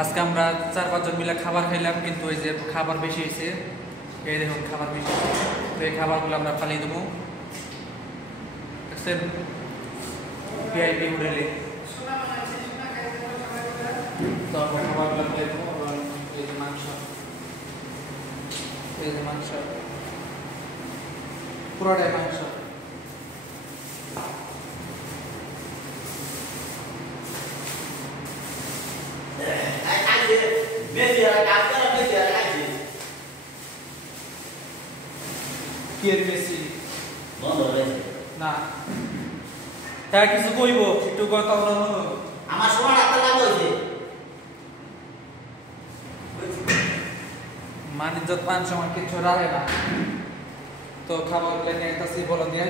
আজকে আমরা 4-5 জন মিলে খাবার খাইলাম, কিন্তু ওই যে খাবার বেশি হয়েছে। এই দেখুন খাবার বেশি, তো এই খাবারগুলো আমরা ফালিয়ে দেবো। দেখছেন ভিআইপি হোটেলে, তো আমরা খাবারগুলো ফালিয়ে দেবো। এই যে মাংস, এই যে মাংস, পুরোটাই মাংস। কি এর বেশি বন্ধ হয়েছে না, তাই কিছু কইব একটু কথা বলো। আমার সময় রাখতে লাগবে হইছে মানিজ্জত মান সময় কিছু রাখে না, তো খাবার নিয়ে একটা বলো দিয়ে